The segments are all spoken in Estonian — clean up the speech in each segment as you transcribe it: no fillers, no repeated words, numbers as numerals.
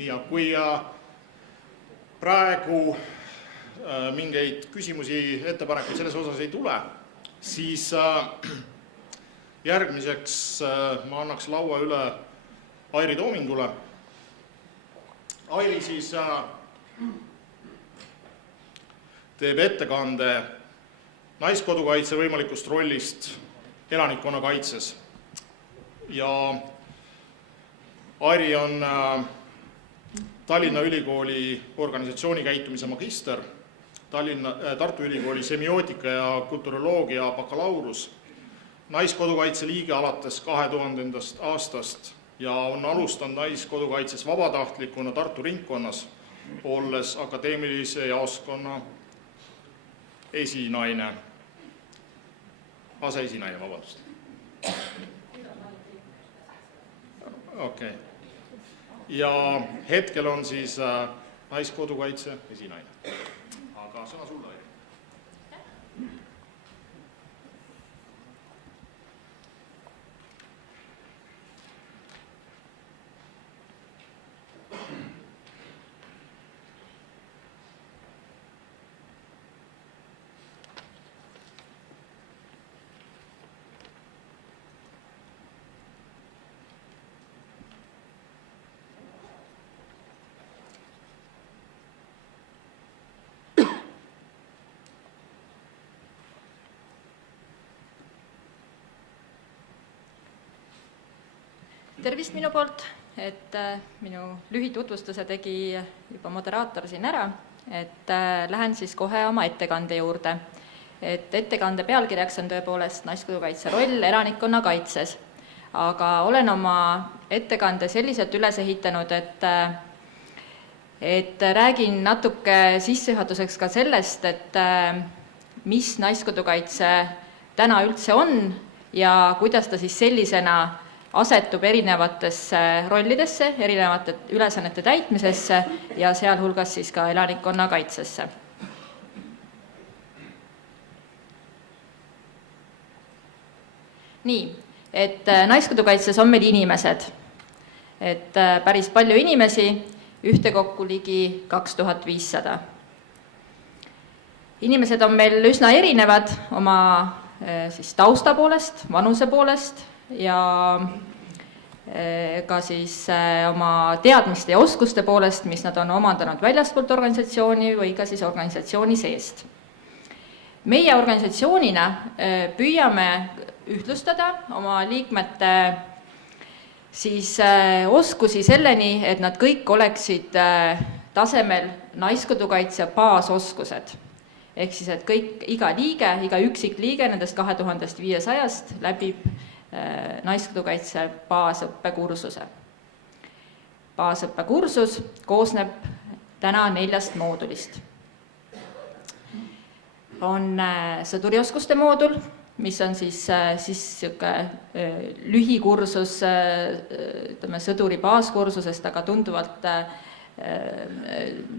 ja kui praegu mingeid küsimusi, ettepanekuid selles osas ei tule, siis järgmiseks ma annaks laua üle Airi Toomingule. Airi siis teeb ettekande naiskodukaitse võimalikust rollist elanikkonnakaitses. Ja Airi on Tallinna Ülikooli organisatsioonikäitumise magister, Tartu Ülikooli semiootika ja kulturoloogia bakalaurus, naiskodukaitse liige alates 2000. aastast ja on alustanud naiskodukaitses vabatahtlikuna Tartu ringkonnas, olles akadeemilise jaoskonna aseesinaine, vabandust. Okay. Ja hetkel on siis naiskodukaitse esinaine. Aga sõna sulle, Airi. Tervist minu poolt, et minu lühitutvustuse tegi juba moderaator siin ära, et lähen siis kohe oma ettekande juurde. Et ettekande pealkirjaks on tõepoolest naiskodukaitse roll elanikkonna kaitses. Aga olen oma ettekande selliselt üles ehitanud, et räägin natuke sissejuhatuseks ka sellest, et mis naiskodukaitse täna üldse on ja kuidas ta siis sellisena asetub erinevatesse rollidesse, erinevate ülesannete täitmisesse ja sealhulgas siis ka elanikkonna kaitsesse. Nii, et naiskodukaitses on meil inimesed, et päris palju inimesi, ühtekokku ligi 2500. Inimesed on meil üsna erinevad oma siis tausta poolest, vanuse poolest, ja ka siis oma teadmiste ja oskuste poolest, mis nad on omandanud väljaspoolt organisatsiooni või ka siis organisatsiooni seest. Meie organisatsioonina püüame ühtlustada oma liikmete siis oskusi selleni, et nad kõik oleksid tasemel naiskodukaitse baasoskused. Ehk siis, et iga liige, iga üksik liige nendest 2500 läbib naiskodukaitse baasõppekursuse. Baasõppekursus koosneb täna 4 moodulist. On sõdurioskuste moodul, mis on siis lühikursus, ütleme, sõduri baaskursusest, aga tunduvalt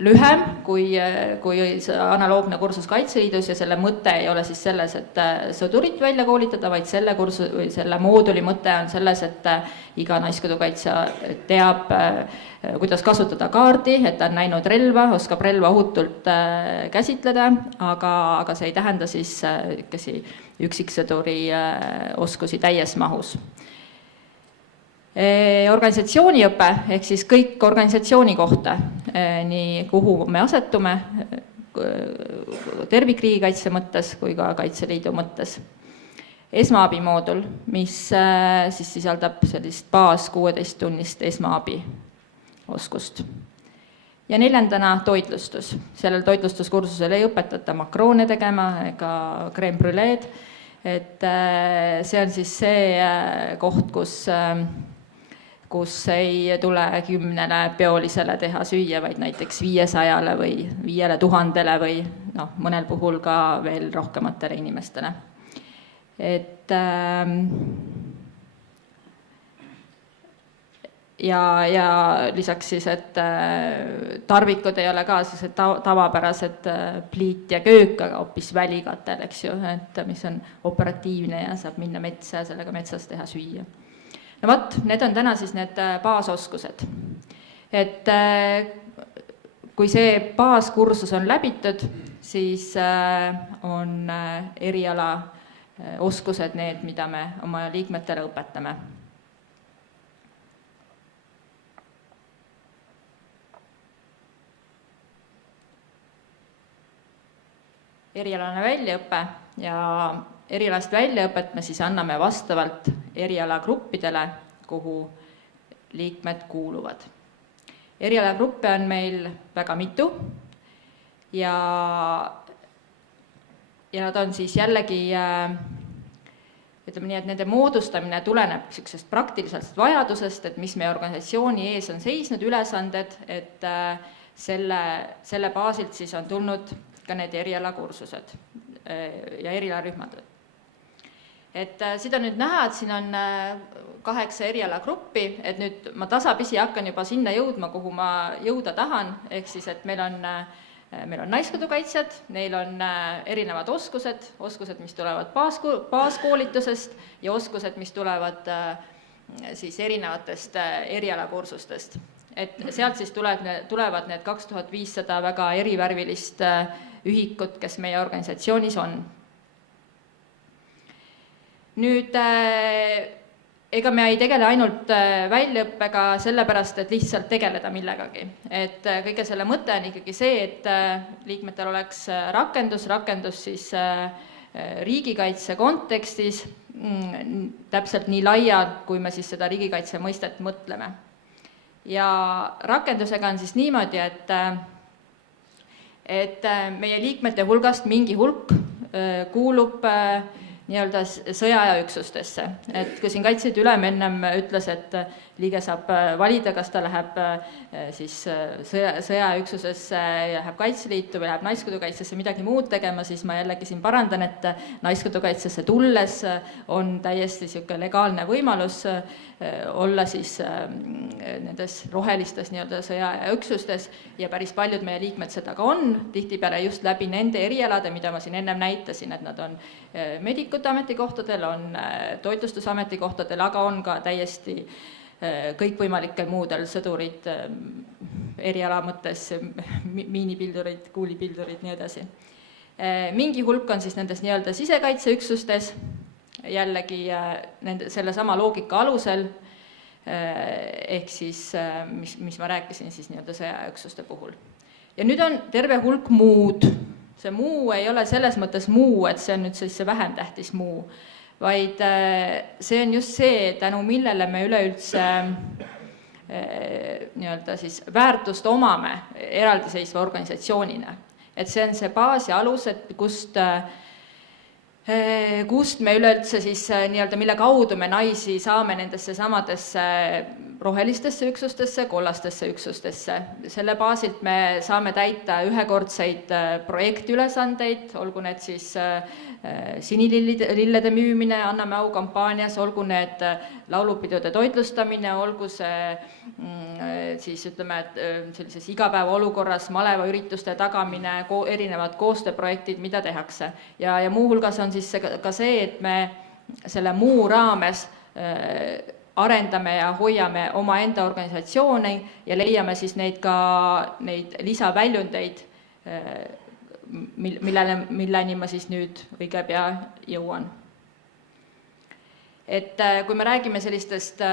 lühem kui analoogne kursus Kaitseliidus ja selle mõte ei ole siis selles, et sõdurit välja koolitada, vaid selle mooduli mõte on selles, et iga naiskodukaitsja teab, kuidas kasutada kaardi, et ta on näinud relva, oskab relva ohutult käsitleda, aga see ei tähenda siis üksiksõduri oskusi täies mahus. Organisatsiooniõpe, ehk siis kõik organisatsiooni kohta, nii kuhu me asetume tervikriigikaitse mõttes kui ka Kaitseliidu mõttes. Esmaabimoodul, mis siis sisaldab sellist baas 16-tunnist esmaabi oskust. Ja 4. toitlustus. Sellel toitlustuskursusel ei õpetata makroone tegema ega crème brûléed, et see on siis see koht, kus ei tule 10 peolisele teha süüa, vaid näiteks 500 või 5000 või mõnel puhul ka veel rohkematele inimestele. Et ja lisaks siis, et tarvikud ei ole ka siis tavapärased pliit ja köök, aga hoopis välikatel, eks ju, et mis on operatiivne ja saab minna metsa ja sellega metsas teha süüa. No võt, need on täna siis need baasoskused. et kui see baaskursus on läbitud, siis on eriala oskused need, mida me oma liikmetele õpetame. Erialane väljaõpe ja erialast väljaõpet me siis anname vastavalt erialagruppidele, kuhu liikmed kuuluvad. Erialagruppe on meil väga mitu ja nad on siis jällegi, ütleme nii, et nende moodustamine tuleneb sellisest praktilisest vajadusest, et mis meie organisatsiooni ees on seisnud ülesanded, et selle baasilt siis on tulnud ka need erialakursused ja erialarühmad. Et siin on nüüd näha, et siin on 8 erialagruppi, et nüüd ma tasapisi hakkan juba sinna jõudma, kuhu ma jõuda tahan, ehk siis, et meil on naiskodukaitsjad, neil on erinevad oskused, mis tulevad baaskoolitusest ja oskused, mis tulevad siis erinevatest erialakursustest. Et sealt siis tulevad need 2500 väga erivärvilist ühikut, kes meie organisatsioonis on. Nüüd, ega me ei tegele ainult väljaõppega sellepärast, et lihtsalt tegeleda millegagi. Et kõige selle mõte on ikkagi see, et liikmetel oleks rakendus siis riigikaitse kontekstis täpselt nii laia, kui me siis seda riigikaitse mõistet mõtleme. Ja rakendusega on siis niimoodi, et meie liikmete hulgast mingi hulk kuulub nii-öelda sõjaaja üksustesse. Et kui siin Kaitseliidu ülem ennem ütles, et liige saab valida, kas ta läheb siis sõjaaja üksusesse ja läheb Kaitseliitu või läheb naiskodukaitsesse midagi muud tegema, siis ma jällegi siin parandan, et naiskodukaitsesse tulles on täiesti selline legaalne võimalus olla siis nendes rohelistes nii-öelda sõjaaja üksustes ja päris paljud meie liikmed seda ka on, tihtipeale just läbi nende erialade, mida ma siin ennem näitasin, et nad on medikute ametikohtadel, on toitlustusametikohtadel, aga on ka täiesti kõikvõimalikel muudel sõdurid, eriala mõttes, miinipildurid, kuulipildurid, nii edasi. Mingi hulk on siis nendes nii-öelda sisekaitseüksustes, jällegi selle sama loogika alusel, ehk siis, mis ma rääkisin siis nii-öelda sõjaüksuste puhul. Ja nüüd on terve hulk muud. See muu ei ole selles mõttes muu, et see on nüüd see vähem tähtis muu, vaid see on just see, tänu millele me üleüldse nii-öelda siis väärtust omame eraldiseisva organisatsioonina. Et see on see baas ja alus, et kust me üleüldse siis nii-öelda, mille kaudu me naisi saame nendesse samadesse rohelistesse üksustesse, kollastesse üksustesse. Selle baasilt me saame täita ühekordseid projektiülesandeid, olgu need siis sinilillede müümine, anname au kampaanias, olgu need laulupidude toitlustamine, olgu see siis ütleme, et sellises igapäevaolukorras malevaürituste tagamine, erinevad koostööprojektid, mida tehakse. Ja muu hulgas on siis ka see, et me selle muu raames arendame ja hoiame omaenda organisatsioone ja leiame siis neid lisaväljundeid, milleni ma siis nüüd õige pea jõuan. Et kui me räägime sellistest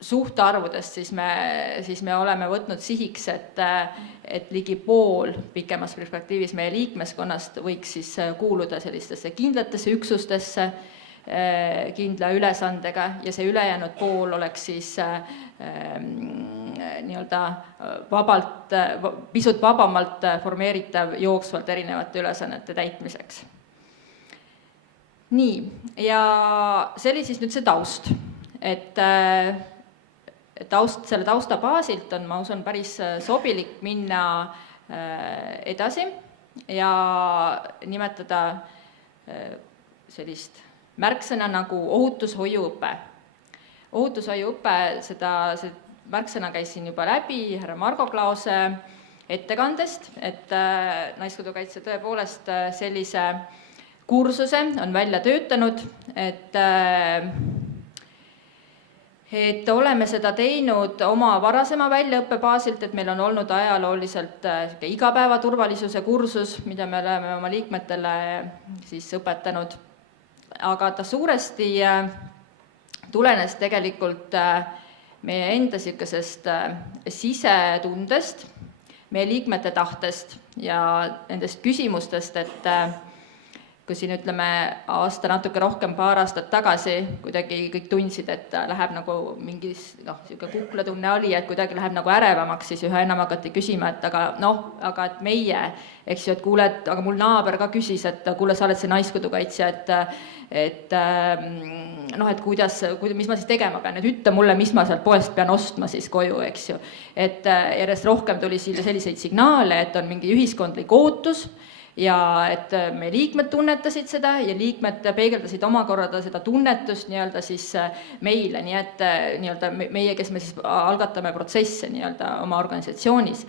suhtarvudest, siis me oleme võtnud sihiks, et ligi pool pikemas perspektiivis meie liikmeskonnast võiks siis kuuluda sellistesse kindlatesse üksustesse, kindla ülesandega ja see ülejäänud pool oleks siis nii-öelda pisut vabamalt formeeritav jooksvalt erinevate ülesannete täitmiseks. Nii, ja see oli siis nüüd see taust, et selle tausta baasilt on, ma usun, päris sobilik minna edasi ja nimetada sellist märksõna nagu ohutushoiuõpe. Ohutushoiuõpe, see märksõna käis siin juba läbi härra Margo Klause ettekandest, et naiskodukaitse tõepoolest sellise kursuse on välja töötanud, et oleme seda teinud oma varasema väljaõppe baasilt, et meil on olnud ajalooliselt igapäevaturvalisuse kursus, mida me oleme oma liikmetele siis õpetanud. Aga ta suuresti tulenes tegelikult meie enda sellisest sisetundest, meie liikmete tahtest ja nendest küsimustest, et kui siin ütleme aasta natuke rohkem, paar aastat tagasi kuidagi kõik tundsid, et läheb nagu mingis, selline kuklatunne oli, et kuidagi läheb nagu ärevamaks, siis üha enam hakati küsima, et aga et meie, eks ju, et kuule, aga mul naaber ka küsis, et kuule, sa oled see naiskodukaitsja, et kuidas, mis ma siis tegema pean, et ütle mulle, mis ma sealt poest pean ostma siis koju, eks ju. Et järjest rohkem tuli selliseid signaale, et on mingi ühiskondlik ootus, ja et meie liikmed tunnetasid seda ja liikmed peegeldasid omakorda seda tunnetust nii-öelda siis meile, nii et nii-öelda meie, kes me siis algatame protsesse nii-öelda oma organisatsioonis.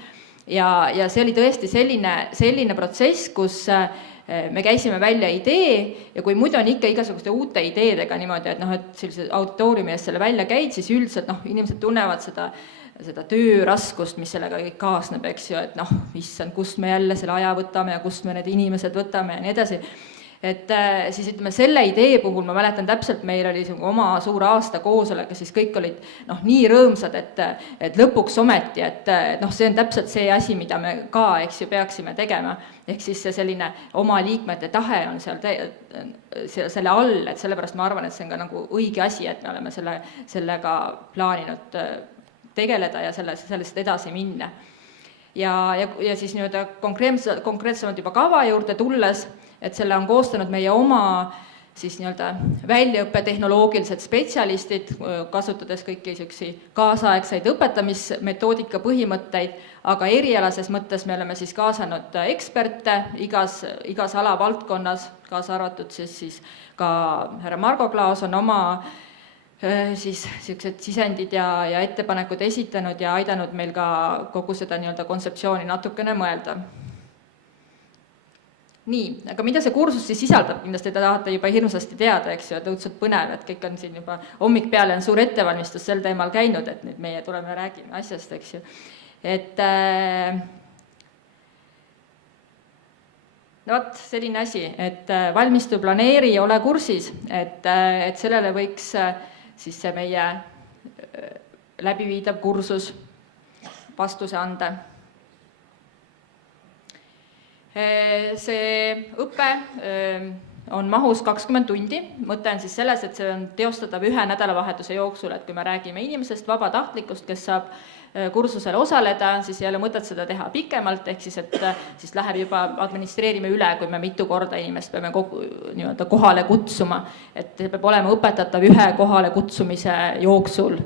Ja see oli tõesti selline protsess, kus me käisime välja idee ja kui muidu on ikka igasuguste uute ideedega niimoodi, et et sellise auditooriumi eest selle välja käid, siis üldiselt inimesed tunnevad seda tööraskust, mis sellega kõik kaasneb, eks ju, et issand, kust me jälle selle aja võtame ja kust me need inimesed võtame ja nii edasi. Et siis ütleme, selle idee puhul ma mäletan täpselt, meil oli oma suur aasta koosolek ja siis kõik olid nii rõõmsad, et lõpuks ometi, et see on täpselt see asi, mida me ka, eks ju, peaksime tegema. Ehk siis see selline oma liikmete tahe on seal selle all, et sellepärast ma arvan, et see on ka nagu õige asi, et me oleme sellega plaaninud tegeleda ja sellest edasi minna. Ja siis konkreetsemalt juba kava juurde tulles, et selle on koostanud meie oma siis väljaõppe tehnoloogilised spetsialistid, kasutades kõiki kaasaegseid õpetamismetoodika põhimõtteid, aga erialases mõttes me oleme siis kaasanud eksperte igas alavaldkonnas, kaasa arvatud siis ka härra Margo Klaas on oma siis sellised sisendid ja ettepanekud esitanud ja aidanud meil ka kogu seda kontseptsiooni natukene mõelda. Nii, aga mida see kursus siis sisaldab? Kindlasti te tahate juba hirmsasti teada, eks ju, et õudselt põnev, et kõik on siin juba hommik peale on suur ettevalmistus sel teemal käinud, et nüüd meie tuleme ja räägime asjast, eks ju. Et selline asi, et valmistu, planeeri, ole kursis, et sellele võiks siis see meie läbiviidav kursus vastuse anda. See õpe on mahus 20 tundi, mõte on siis selles, et see on teostatav ühe nädalavahetuse jooksul, et kui me räägime inimesest, vabatahtlikust, kes saab kursusel osaleda, siis ei ole mõtet seda teha pikemalt, ehk siis, et siis läheb juba administreerime üle, kui me mitu korda inimest peame kohale kutsuma, et see peab olema õpetatav ühe kohale kutsumise jooksul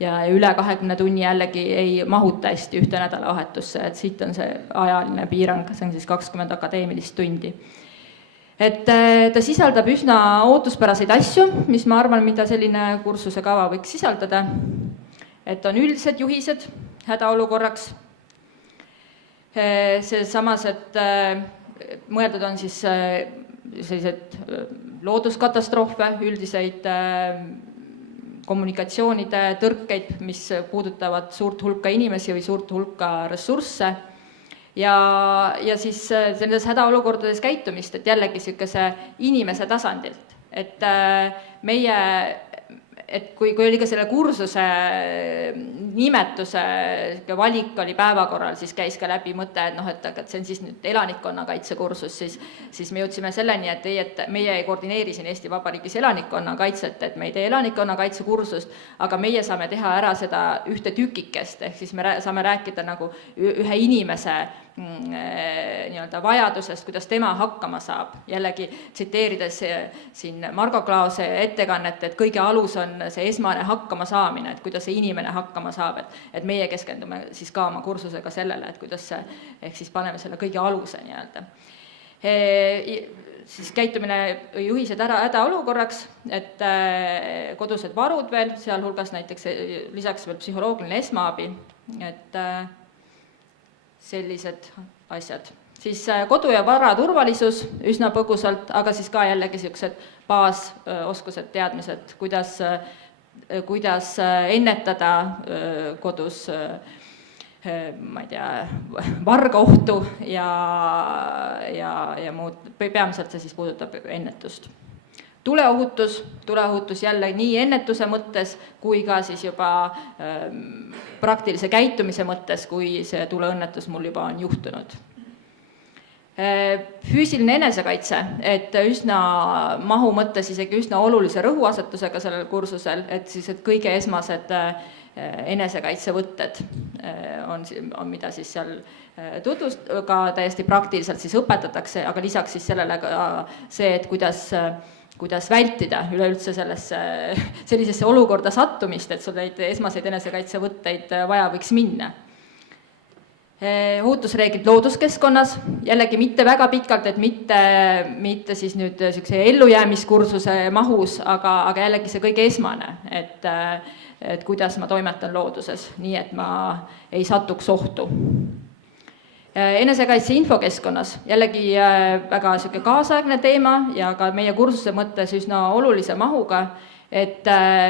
ja üle 20 tunni jällegi ei mahuta hästi ühte nädalavahetusse, et siit on see ajaline piirang, see on siis 20 akadeemilist tundi. Et ta sisaldab üsna ootuspäraseid asju, mis ma arvan, mida selline kursuse kava võiks sisaldada. Et on üldised juhised hädaolukorraks. See samas, et mõeldud on siis sellised looduskatastroofe, üldiseid kommunikatsioonide tõrkeid, mis puudutavad suurt hulka inimesi või suurt hulka ressursse. Ja siis nendes hädaolukordades käitumist, et jällegi selline inimese tasandilt. Et meie et kui oli ka selle kursuse nimetuse valik oli päevakorral, siis käis ka läbi mõte, et see on siis nüüd elanikkonnakaitsekursus, siis me jõudsime selleni, et meie ei koordineeri siin Eesti Vabariigis elanikkonnakaitset, et me ei tee elanikkonnakaitsekursust, aga meie saame teha ära seda ühte tükikest, ehk siis me saame rääkida nagu ühe inimese nii-öelda vajadusest, kuidas tema hakkama saab. Jällegi tsiteerides siin Margo Klaase ettekannet, et kõige alus on see esmane hakkama saamine, et kuidas see inimene hakkama saab, et meie keskendume siis ka oma kursusega sellele, et kuidas see, ehk siis paneme selle kõige aluse nii-öelda. Siis käitumine juhised ära hädaolukorraks, et kodused varud veel, sealhulgas näiteks lisaks veel psühholoogiline esmaabi, et sellised asjad. Siis kodu- ja vara turvalisus üsna põgusalt, aga siis ka jällegi sellised baasoskused, teadmised, kuidas kuidas ennetada kodus ma ei tea, vargaohtu ja muud, peamiselt see siis puudutab ennetust. Tuleohutus jälle nii ennetuse mõttes kui ka siis juba praktilise käitumise mõttes, kui see tuleõnnetus mul juba on juhtunud. Füüsiline enesekaitse, et üsna mahu mõttes isegi üsna olulise rõhuasetusega sellel kursusel, et siis et kõige esmased enesekaitsevõtted on, mida siis seal ka täiesti praktiliselt siis õpetatakse, aga lisaks siis sellele ka see, et kuidas vältida üleüldse sellisesse olukorda sattumist, et sul neid esmaseid enesekaitsevõtteid vaja võiks minna. Ohutusreeglid looduskeskkonnas, jällegi mitte väga pikalt, et mitte siis nüüd ellujäämiskursuse mahus, aga jällegi see kõige esmane, et kuidas ma toimetan looduses, nii et ma ei satuks ohtu. Enesekaitse infokeskkonnas, jällegi väga kaasaegne teema ja ka meie kursuse mõttes üsna olulise mahuga, et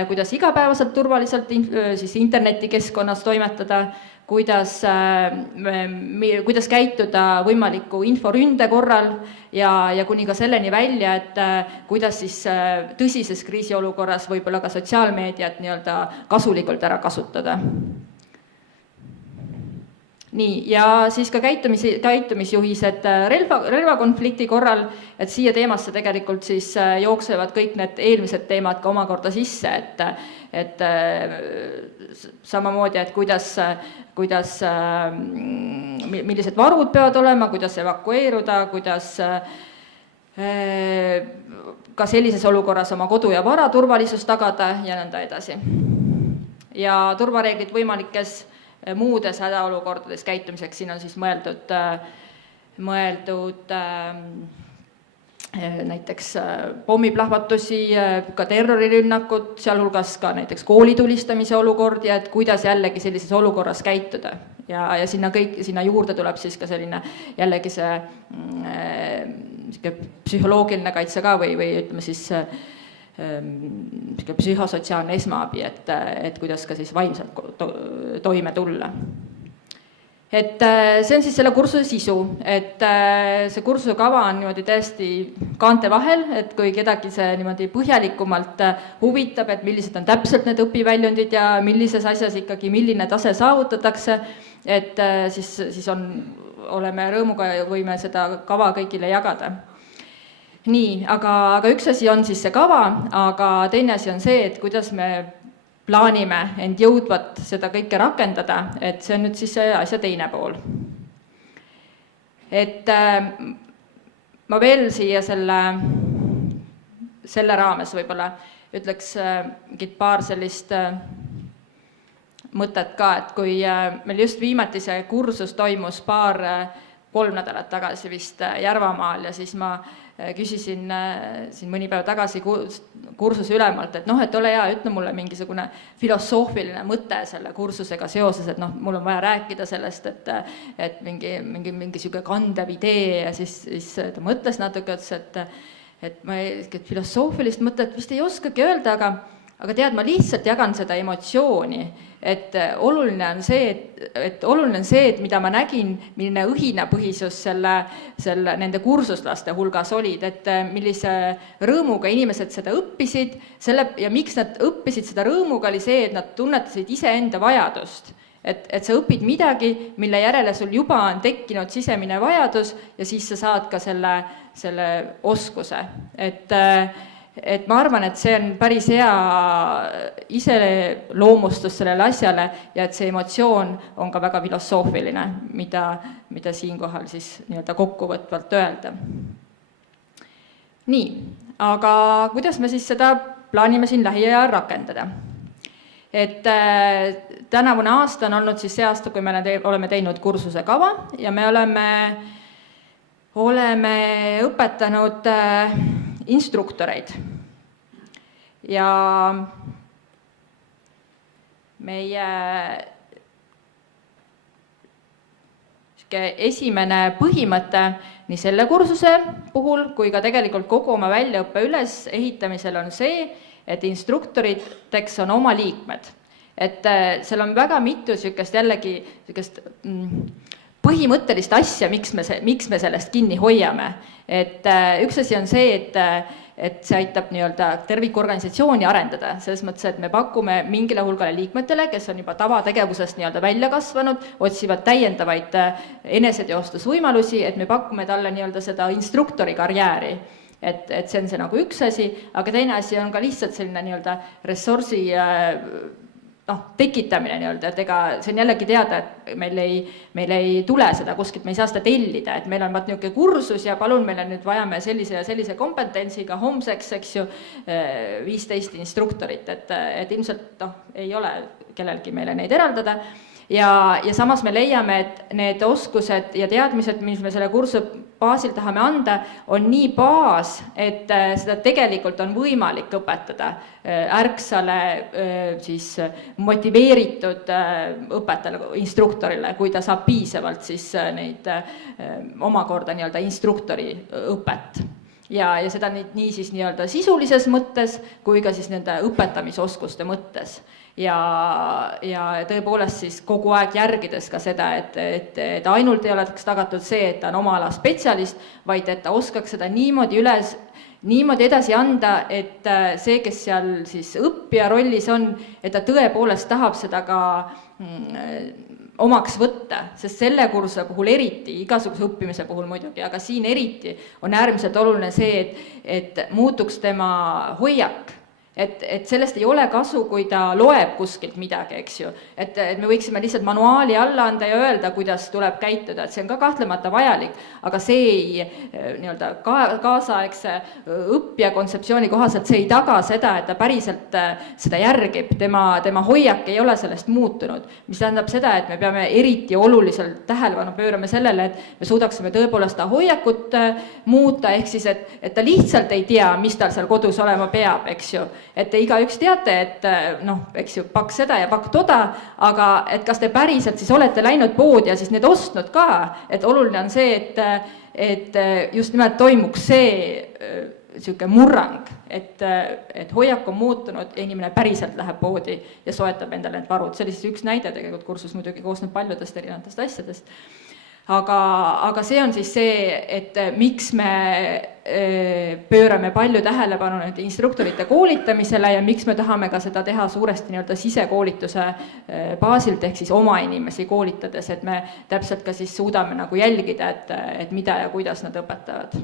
kuidas igapäevaselt turvaliselt siis internetikeskkonnas toimetada, kuidas käituda võimaliku inforünde korral ja kuni ka selleni välja, et kuidas siis tõsises kriisiolukorras võib-olla ka sotsiaalmeediat nii-öelda kasulikult ära kasutada. Nii, ja siis ka käitumisjuhised relvakonflikti korral, et siia teemasse tegelikult siis jooksevad kõik need eelmised teemad ka omakorda sisse, et samamoodi, et millised varud peavad olema, kuidas evakueeruda, kuidas ka sellises olukorras oma kodu ja vara turvalisust tagada ja nõnda edasi. Ja turvareeglid võimalikes muudes hädaolukordades käitumiseks, siin on siis mõeldud näiteks pommiplahvatusi, ka terrorirünnakud, sealhulgas ka näiteks koolitulistamise olukord ja et kuidas jällegi sellises olukorras käituda. Ja sinna juurde tuleb siis ka selline jällegi see psühholoogiline kaitse ka või ütleme siis psühhosotsiaalne esmaabi, et kuidas ka siis vaimselt toime tulla. Et see on siis selle kursuse sisu, et see kursuse kava on niimoodi täiesti kaante vahel, et kui kedagi see niimoodi põhjalikumalt huvitab, et millised on täpselt need õpiväljundid ja millises asjas ikkagi milline tase saavutatakse, et siis oleme rõõmuga ja võime seda kava kõigile jagada. Nii, aga üks asi on siis see kava, aga teine asi on see, et kuidas me plaanime end jõudvat seda kõike rakendada, et see on nüüd siis see asja teine pool. Et ma veel siia selle raames võib-olla ütleks paar sellist mõtet ka, et kui meil just viimati see kursus toimus 3 nädalat tagasi vist Järvamaal ja siis ma küsisin siin mõni päev tagasi kursuse ülemalt, et et ole hea, ütle mulle mingisugune filosoofiline mõte selle kursusega seoses, et mul on vaja rääkida sellest, et mingi siuke kandev idee ja siis ta mõtles natuke, et ma filosoofilist mõtet vist ei oskagi öelda, aga tead, ma lihtsalt jagan seda emotsiooni, et oluline on see, et mida ma nägin, milline õhinapõhisus nende kursuslaste hulgas olid, et millise rõõmuga inimesed seda õppisid, ja miks nad õppisid seda rõõmuga, oli see, et nad tunnetasid iseenda vajadust. Et sa õpid midagi, mille järele sul juba on tekkinud sisemine vajadus ja siis sa saad ka selle oskuse. Et ma arvan, et see on päris hea iseloomustus sellele asjale ja et see emotsioon on ka väga filosoofiline, mida siinkohal siis nii-öelda kokkuvõtvalt öelda. Nii, aga kuidas me siis seda plaanime siin lähiajal rakendada? Et tänavune aasta on olnud siis see aasta, kui me oleme teinud kursuse kava ja me oleme õpetanud instruktoreid ja meie esimene põhimõte nii selle kursuse puhul kui ka tegelikult kogu oma väljaõppe ülesehitamisel on see, et instruktoriteks on oma liikmed. Et seal on väga mitu sükest jällegi sükest põhimõttelist asja, miks me sellest kinni hoiame. Et üks asi on see, et see aitab nii-öelda tervikorganisatsiooni arendada, selles mõttes, et me pakume mingile hulgale liikmetele, kes on juba tavategevusest nii-öelda välja kasvanud, otsivad täiendavaid eneseteostusvõimalusi, et me pakume talle nii-öelda seda instruktori karjääri. Et see on see nagu üks asi, aga teine asi on ka lihtsalt selline nii-öelda ressursi tekitamine nii-öelda, et ega see on jällegi teada, et meil ei tule seda kuskilt, me ei saa seda tellida, et meil on niisugune kursus ja palun, meil on nüüd vajame sellise ja sellise kompetentsiga homseks, eks ju, 15 instruktorit, et ilmselt ei ole kellelgi meile neid eraldada. Ja samas me leiame, et need oskused ja teadmised, mis me selle kursuse baasil tahame anda, on nii baas, et seda tegelikult on võimalik õpetada ärksale siis motiveeritud õpetajale, instruktorile, kui ta saab piisavalt siis neid omakorda nii-öelda instruktori õpet. Ja seda nii siis nii-öelda sisulises mõttes, kui ka siis nende õpetamisoskuste mõttes. Ja tõepoolest siis kogu aeg järgides ka seda, et ainult ei oleks tagatud see, et ta on oma ala spetsialist, vaid et ta oskaks seda niimoodi edasi anda, et see, kes seal siis õppija rollis on, et ta tõepoolest tahab seda ka omaks võtta, sest selle kursuse puhul eriti, igasuguse õppimise puhul muidugi, aga siin eriti on äärmiselt oluline see, et muutuks tema hoiak. Et sellest ei ole kasu, kui ta loeb kuskilt midagi, eks ju. Et me võiksime lihtsalt manuaali alla anda ja öelda, kuidas tuleb käituda, et see on ka kahtlemata vajalik, aga see ei nii-öelda kaasaegse õppija kontseptsiooni kohaselt, see ei taga seda, et ta päriselt seda järgib, tema hoiak ei ole sellest muutunud, mis tähendab seda, et me peame eriti oluliselt tähelepanu pöörama sellele, et me suudaksime tõepoolest ta hoiakut muuta, ehk siis, et ta lihtsalt ei tea, mis tal seal kodus olema peab, eks ju. Et te igaüks teate, et eks ju, pakk seda ja pakk toda, aga et kas te päriselt siis olete läinud poodi ja siis need ostnud ka, et oluline on see, et just nimelt toimuks see selline murrang, et hoiak on muutunud ja inimene päriselt läheb poodi ja soetab endale need varud. See oli siis üks näide, tegelikult kursus muidugi koosneb paljudest erinevatest asjadest. Aga see on siis see, et miks me pöörame palju tähelepanu nüüd instruktorite koolitamisele ja miks me tahame ka seda teha suuresti nii-öelda sisekoolituse baasilt, ehk siis oma inimesi koolitades, et me täpselt ka siis suudame nagu jälgida, et mida ja kuidas nad õpetavad.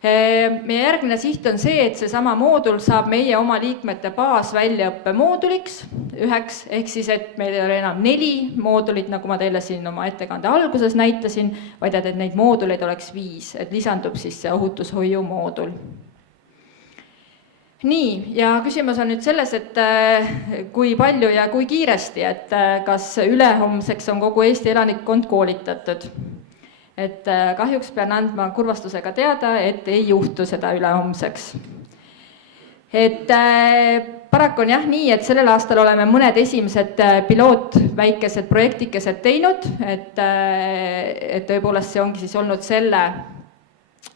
Meie järgmine siht on see, et see sama moodul saab meie oma liikmete baasväljaõppe mooduliks üheks, ehk siis, et meil ei ole enam 4 moodulit, nagu ma teile siin oma ettekande alguses näitasin, vaid et neid mooduleid oleks 5, et lisandub siis see ohutushoiu moodul. Nii, ja küsimus on nüüd selles, et kui palju ja kui kiiresti, et kas ülehomseks on kogu Eesti elanikkond koolitatud. Et kahjuks pean andma kurvastusega teada, et ei juhtu seda ülehomseks. Et paraku on jah nii, et sellel aastal oleme mõned esimesed väikesed projektikesed teinud, et tõepoolest see ongi siis olnud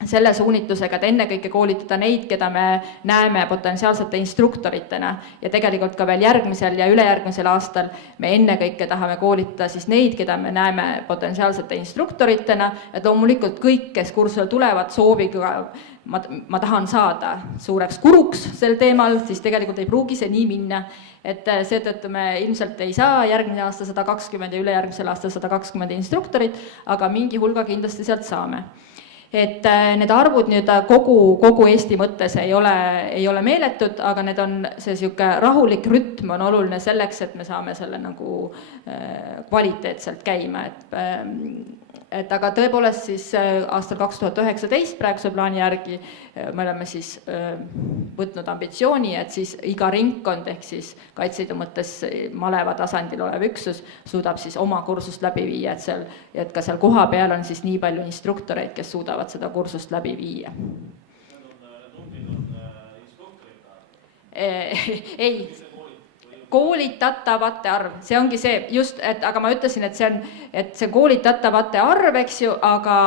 selle suunitusega, et ennekõike koolitada neid, keda me näeme potentsiaalsete instruktoritena ja tegelikult ka veel järgmisel ja ülejärgmisel aastal me ennekõike tahame koolitada siis neid, keda me näeme potentsiaalsete instruktoritena, et loomulikult kõik, kes kursusele tulevad sooviga, ma tahan saada suureks guruks sel teemal, siis tegelikult ei pruugi see nii minna, et seetõttu me ilmselt ei saa järgmine aasta 120 ja ülejärgmisel aastal 120 instruktorit, aga mingi hulga kindlasti sealt saame. Et need arvud kogu Eesti mõttes ei ole meeletud, aga need on see siuke rahulik rütm on oluline selleks, et me saame selle nagu kvaliteetselt käima. Et aga tõepoolest siis aastal 2019 praeguse plaani järgi me oleme siis võtnud ambitsiooni, et siis iga ringkond ehk siis Kaitseliidu mõttes maleva tasandil olev üksus suudab siis oma kursust läbi viia, et ka seal koha peal on siis nii palju instruktoreid, kes suudavad seda kursust läbi viia. Ei, koolitatavate arv, see ongi see just, aga ma ütlesin, et see on koolitatavate arv, eks ju, aga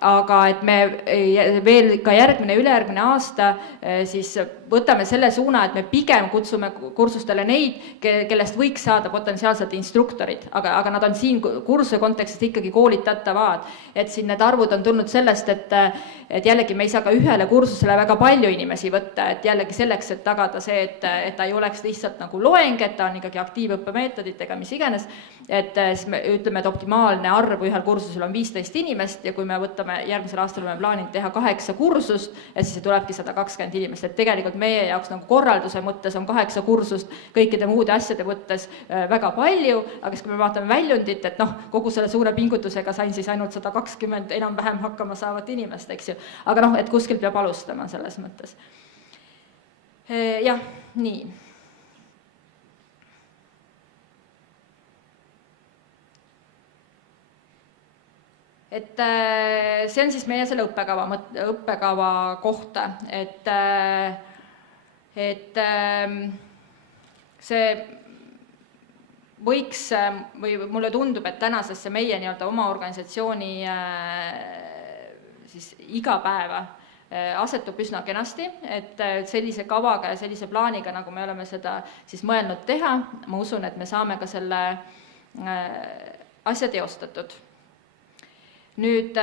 aga et me veel ka ülejärgmine aasta siis võtame selle suuna, et me pigem kutsume kursustele neid, kellest võiks saada potentsiaalselt instruktorid, aga nad on siin kursuse kontekstis ikkagi koolitatavad. Et siin need arvud on tulnud sellest, et jällegi me ei saa ka ühele kursusele väga palju inimesi võtta, et jällegi selleks, et tagada see, et ta ei oleks lihtsalt nagu loeng, et ta on ikkagi aktiivõppemeetoditega, mis iganes, et siis me ütleme, et optimaalne arv ühel kursusel on 15 inimest ja kui me võtame järgmisel aastal oleme plaaninud teha 8 kursust, et siis tulebki 120 inimest, et tegelikult meie jaoks nagu korralduse mõttes on 8 kursust kõikide muude asjade mõttes väga palju, aga siis kui me vaatame väljundit, et kogu selle suure pingutusega sain siis ainult 120 enam-vähem hakkama saavat inimest, eks ju. Aga et kuskilt peab alustama selles mõttes. Jah, nii. Et see on siis meie selle õppekava kohta, et see võiks, või mulle tundub, et tänasesse meie oma organisatsiooni siis igapäeva asetub üsna kenasti, et sellise kavaga ja sellise plaaniga, nagu me oleme seda siis mõelnud teha, ma usun, et me saame ka selle asja teostatud. Nüüd,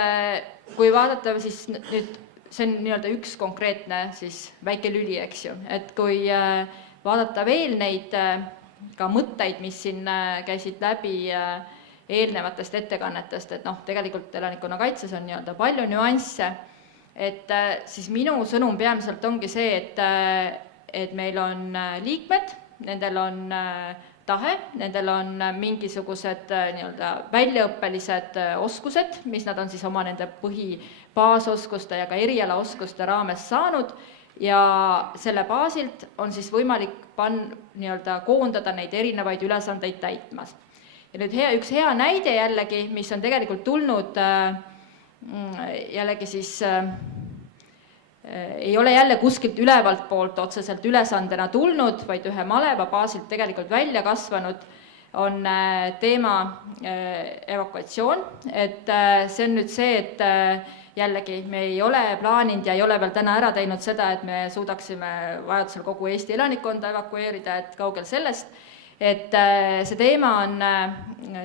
kui vaadata, siis nüüd see on üks konkreetne siis väike lüli, eks ju, et kui vaadata veel neid ka mõtteid, mis siin käisid läbi eelnevatest ettekannetest, et tegelikult elanikkonnakaitses on palju nüansse, et siis minu sõnum peamiselt ongi see, et meil on liikmed, nendel on tahe, nendel on mingisugused väljaõppelised oskused, mis nad on siis oma nende põhibaaoskuste ja ka erialaoskuste raames saanud ja selle baasilt on siis võimalik koondada neid erinevaid ülesandeid täitmas. Ja nüüd üks hea näide jällegi, mis on tegelikult tulnud jällegi siis ei ole jälle kuskilt ülevalt poolt otseselt ülesandena tulnud, vaid ühe maleva baasilt tegelikult välja kasvanud, on teema evakuatsioon. Et see on nüüd see, et jällegi me ei ole plaaninud ja ei ole veel täna ära teinud seda, et me suudaksime vajadusel kogu Eesti elanikkonda evakueerida, et kaugel sellest. Et see teema on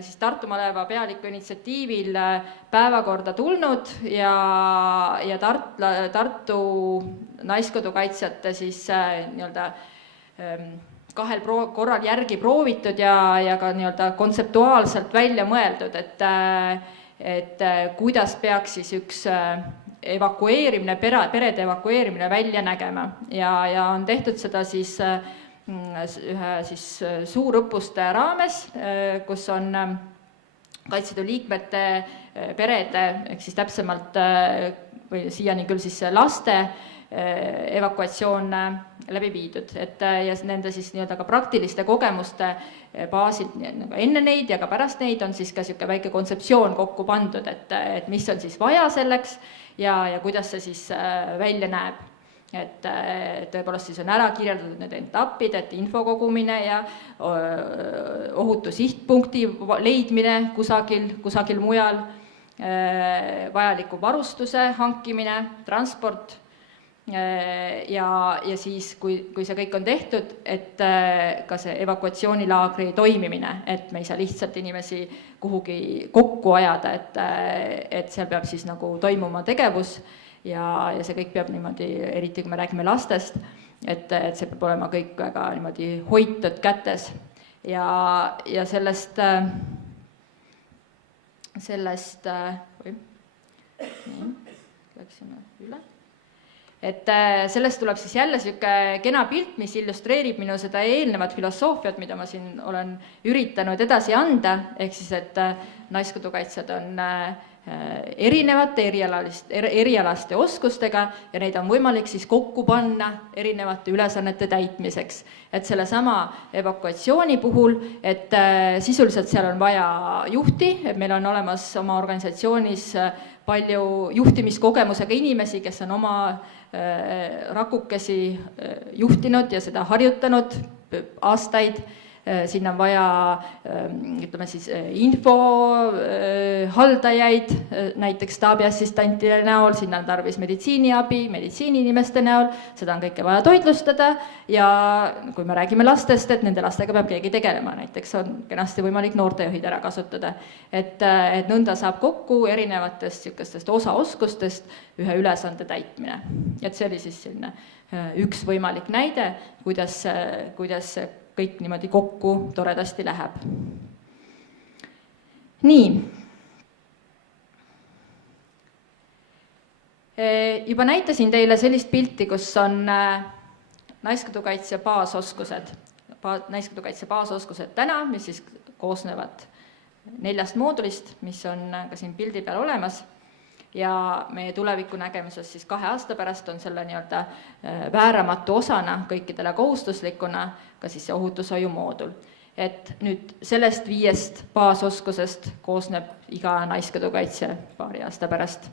siis Tartu maleva pealiku initsiatiivil päevakorda tulnud ja Tartu naiskodukaitsjate siis kahel korral järgi proovitud ja ka kontseptuaalselt välja mõeldud, et kuidas peaks siis üks evakueerimine, perede evakueerimine välja nägema ja on tehtud seda siis ühe siis suurõppuste raames, kus on Kaitseliidu liikmete perede, ehk siis täpsemalt või siiani küll siis laste evakuatsioon läbi viidud, et ja nende siis ka praktiliste kogemuste baasil enne neid ja ka pärast neid on siis ka niisugune väike kontseptsioon kokku pandud, et mis on siis vaja selleks ja kuidas see siis välja näeb. Et tõepoolest siis on ära kirjeldatud need etapid, et info kogumine ja ohutu sihtpunkti leidmine kusagil mujal, vajaliku varustuse hankimine, transport ja siis, kui see kõik on tehtud, et ka see evakuatsioonilaagri toimimine, et me ei saa lihtsalt inimesi kuhugi kokku ajada, et seal peab siis nagu toimuma tegevus, ja see kõik peab niimoodi, eriti kui me räägime lastest, et see peab olema kõik väga niimoodi hoitud kätes ja sellest läksime üle. Et sellest tuleb siis jälle niisugune kena pilt, mis illustreerib minu seda eelnevat filosoofiat, mida ma siin olen üritanud edasi anda, ehk siis, et naiskodukaitsjad on erinevate erialaste oskustega ja neid on võimalik siis kokku panna erinevate ülesannete täitmiseks. Et selle sama evakuatsiooni puhul, et sisuliselt seal on vaja juhti, et meil on olemas oma organisatsioonis palju juhtimiskogemusega inimesi, kes on oma rakukesi juhtinud ja seda harjutanud aastaid, Sinna on vaja, ütleme siis, info haldajaid, näiteks staabiassistantide näol, sinna on tarvis meditsiiniabi, meditsiiniinimeste näol, seda on kõike vaja toitlustada ja kui me räägime lastest, et nende lastega peab keegi tegelema, näiteks on kenasti võimalik noortejuhid ära kasutada. Et nõnda saab kokku erinevatest sükestest osaoskustest ühe ülesande täitmine. Et see oli siis selline üks võimalik näide, kuidas kõik niimoodi kokku toredasti läheb. Nii. Juba näitasin teile sellist pilti, kus on naiskodukaitse baasoskused. Naiskodukaitse baasoskused täna, mis siis koosnevad 4 moodulist, mis on ka siin pildi peal olemas. Ja meie tuleviku nägemuses siis 2 aasta pärast on selle nii-öelda vääramatu osana kõikidele kohustuslikuna ka siis see ohutushoiu moodul. Et nüüd sellest 5 baasoskusest koosneb iga naiskodukaitse paari aasta pärast.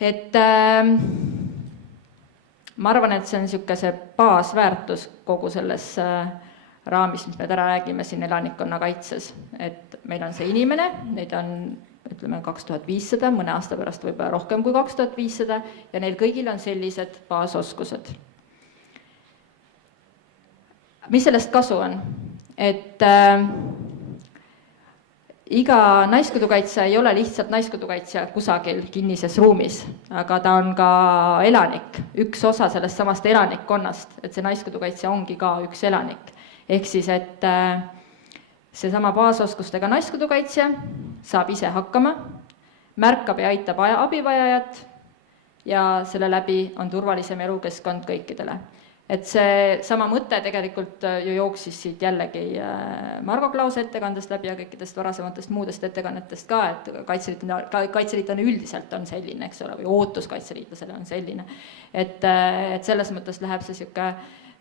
Et ma arvan, et see on niisugune baasväärtus kogu selles raamis, mis me täna räägime siin elanikkonna kaitses. Et meil on see inimene, neid on ütleme 2500, mõne aasta pärast võib-olla rohkem kui 2500 ja neil kõigil on sellised baasoskused. Mis sellest kasu on? Et iga naiskodukaitse ei ole lihtsalt naiskodukaitse kusagil kinnises ruumis, aga ta on ka elanik, üks osa sellest samast elanikkonnast, et see naiskodukaitse ongi ka üks elanik. Ehk siis, et seesama baasoskustega naiskodukaitse saab ise hakkama, märkab ja aitab abivajajat ja selle läbi on turvalisem elukeskkond kõikidele. Et see sama mõte tegelikult ju jooksis siit jällegi Margo Klause ettekandest läbi ja kõikidest varasematest muudest ettekannetest ka, et kaitseliitlane üldiselt on selline, eks ole, või ootus kaitseliitlasele on selline. Et selles mõttes läheb see siuke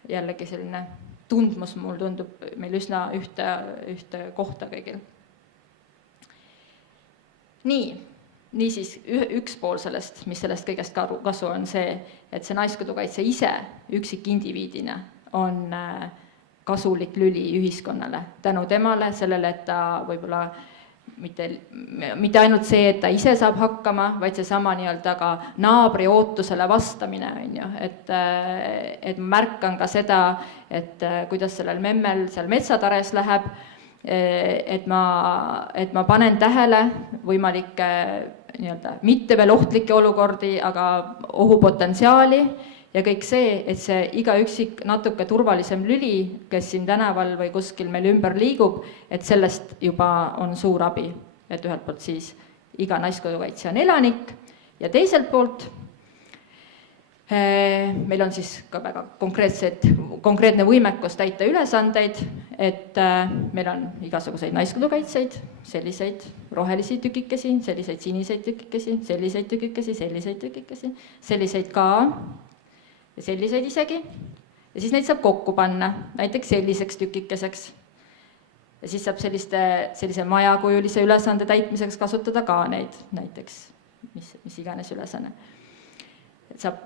jällegi selline tundmus, mul tundub meil üsna ühte kohta kõigil. Nii siis üks pool sellest, mis sellest kõigest kasu on see, et see naiskodukaitse ise üksikindiviidina on kasulik lüli ühiskonnale. Tänu temale, sellele, et ta võib-olla mitte ainult see, et ta ise saab hakkama, vaid see sama nii-öelda ka naabri ootusele vastamine, et ma märkan ka seda, et kuidas sellel memmel seal metsatares läheb, et ma panen tähele võimalikke nii-öelda mitte veel ohtlikke olukordi, aga ohupotentsiaali ja kõik see, et see iga üksik natuke turvalisem lüli, kes siin tänaval või kuskil meil ümber liigub, et sellest juba on suur abi, et ühelt poolt siis iga naiskodukaitse on elanik ja teiselt poolt meil on siis ka väga konkreetne võimekus täita ülesandeid, et meil on igasuguseid naiskodukaitseid, selliseid rohelisi tükikesi, selliseid siniseid tükikesi, selliseid tükikesi, selliseid tükikesi, selliseid ka ja selliseid isegi. Ja siis neid saab kokku panna, näiteks selliseks tükikeseks. Ja siis saab sellise majakujulise ülesande täitmiseks kasutada ka neid, näiteks mis iganes ülesanne.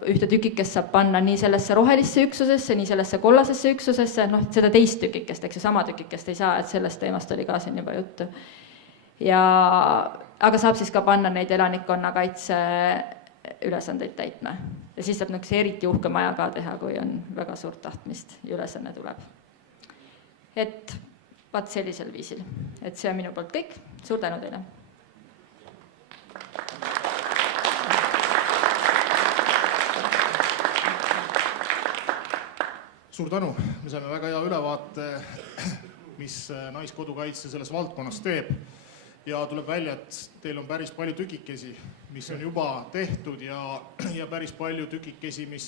Ühte tükikest saab panna nii sellesse rohelisse üksusesse, nii sellesse kollasesse üksusesse, seda teist tükikest, eks ju, sama tükikest ei saa, et sellest teemast oli ka siin juba juttu. Aga saab siis ka panna neid elanikkonnakaitse ülesandeid täitma. Ja siis saab eriti uhke maja ka teha, kui on väga suurt tahtmist ja ülesanne tuleb. Et vaat sellisel viisil. Et see on minu poolt kõik. Suur tänu teile! Suur tänu, me saime väga hea ülevaate, mis naiskodukaitse selles valdkonnas teeb ja tuleb välja, et teil on päris palju tükikesi, mis on juba tehtud ja päris palju tükikesi, mis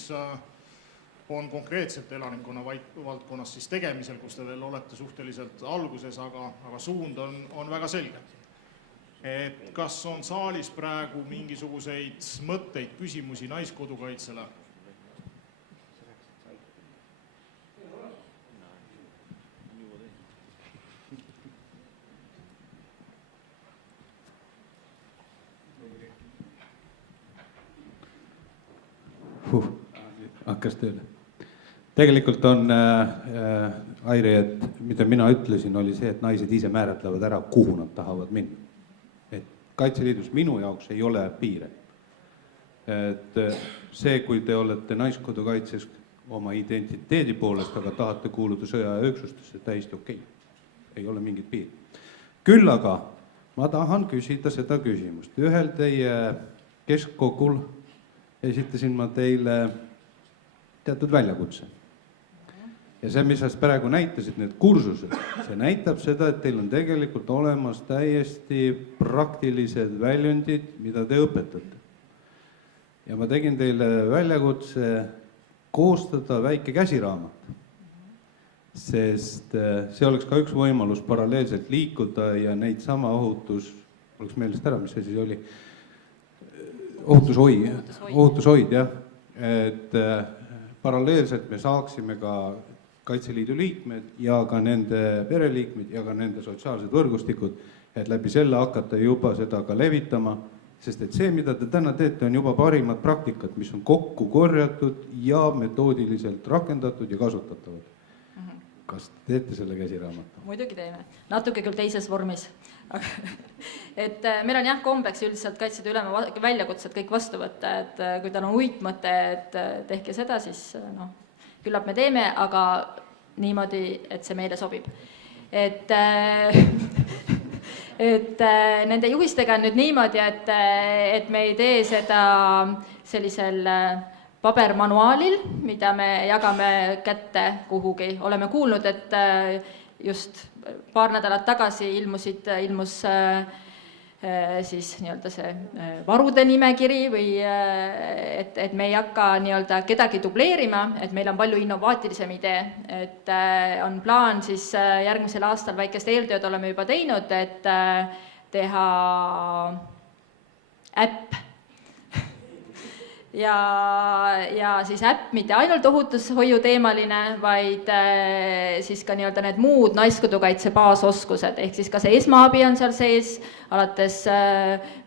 on konkreetselt elanikkonna valdkonnas siis tegemisel, kus te veel olete suhteliselt alguses, aga suund on väga selge. Et kas on saalis praegu mingisuguseid mõtteid, küsimusi naiskodukaitsele? Hakkas tööle. Tegelikult on Airi, et mida mina ütlesin, oli see, et naised ise määratlevad ära, kuhu nad tahavad minna. Et Kaitseliidus minu jaoks ei ole piire. Et see, kui te olete Naiskodukaitses oma identiteedi poolest, aga tahate kuuluda sõjaüksustesse, täiesti okei. Ei ole mingit piiri. Küll aga ma tahan küsida seda küsimust. Ühel teie keskkogul esitasin ma teile teatud väljakutse. Ja see, mis sa praegu näitasid, need kursused, see näitab seda, et teil on tegelikult olemas täiesti praktilised väljundid, mida te õpetate. Ja ma tegin teile väljakutse koostada väike käsiraamat, sest see oleks ka üks võimalus paralleelselt liikuda ja neid sama oleks meelest ära, mis see siis oli? Ohutushoid, jah. Et paralleelselt me saaksime ka Kaitseliidu liikmed ja ka nende pereliikmed ja ka nende sotsiaalsed võrgustikud, et läbi selle hakata juba seda ka levitama, sest et see, mida te täna teete, on juba parimad praktikat, mis on kokku korjatud ja metoodiliselt rakendatud ja kasutatavad. Kas teete selle käsiraamatu? Muidugi teeme. Natuke küll teises vormis. Et meil on jah kombeks üldiselt Kaitseliidu ülema väljakutsed kõik vastu võtta, et kui tal on uitmõte, et tehke seda, siis küllap me teeme, aga niimoodi, et see meile sobib. Et nende juhistega on nüüd niimoodi, et me ei tee seda sellisel pabermanuaalil, mida me jagame kätte kuhugi. Oleme kuulnud, et just paar nädalat tagasi ilmus siis nii-öelda see varude nimekiri või et me ei hakka nii-öelda kedagi dubleerima, et meil on palju innovaatilisem idee, et on plaan siis järgmisel aastal väikest eeltööd oleme juba teinud, et teha äpp ja siis äpp mitte ainult ohutushoiu teemaline, vaid siis ka nii-öelda need muud Naiskodukaitse baasoskused, ehk siis ka see esmaabi on seal sees, alates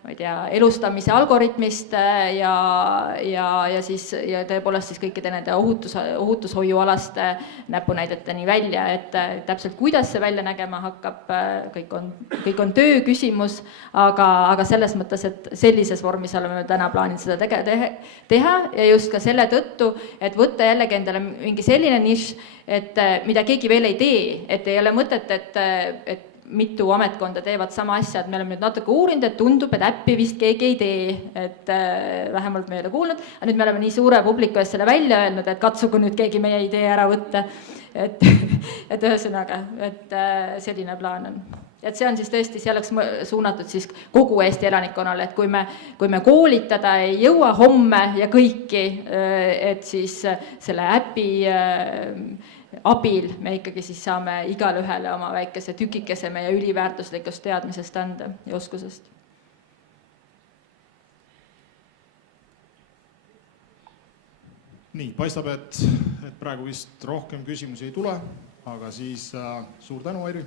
ma ei tea, elustamise algoritmist ja siis ja tõepoolest siis kõikide nende ohutushoiualaste näpunäideteni välja, et täpselt kuidas see välja nägema hakkab, kõik on töö küsimus, aga selles mõttes, et sellises vormis oleme täna plaaninud seda teha ja just ka selle tõttu, et võtta jällegi endale mingi selline nišš, et mida keegi veel ei tee, et ei ole mõtet, et mitu ametkonda teevad sama asja, et me oleme nüüd natuke uurinud, et tundub, et äppi vist keegi ei tee, et vähemalt me ei ole kuulnud, aga nüüd me oleme nii suure publiku eest selle välja öelnud, et katsugu nüüd keegi meie idee ära võtta, et ühesõnaga, et selline plaan on. Et see on siis tõesti, see oleks suunatud siis kogu Eesti elanikkonnale, et kui me koolitada ei jõua homme ja kõiki, et siis selle äpi abil me ikkagi siis saame igale ühele oma väikese tükikese meie üliväärtuslikust teadmisest anda ja oskusest. Nii, paistab, et praegu vist rohkem küsimusi ei tule, aga siis suur tänu, Airi!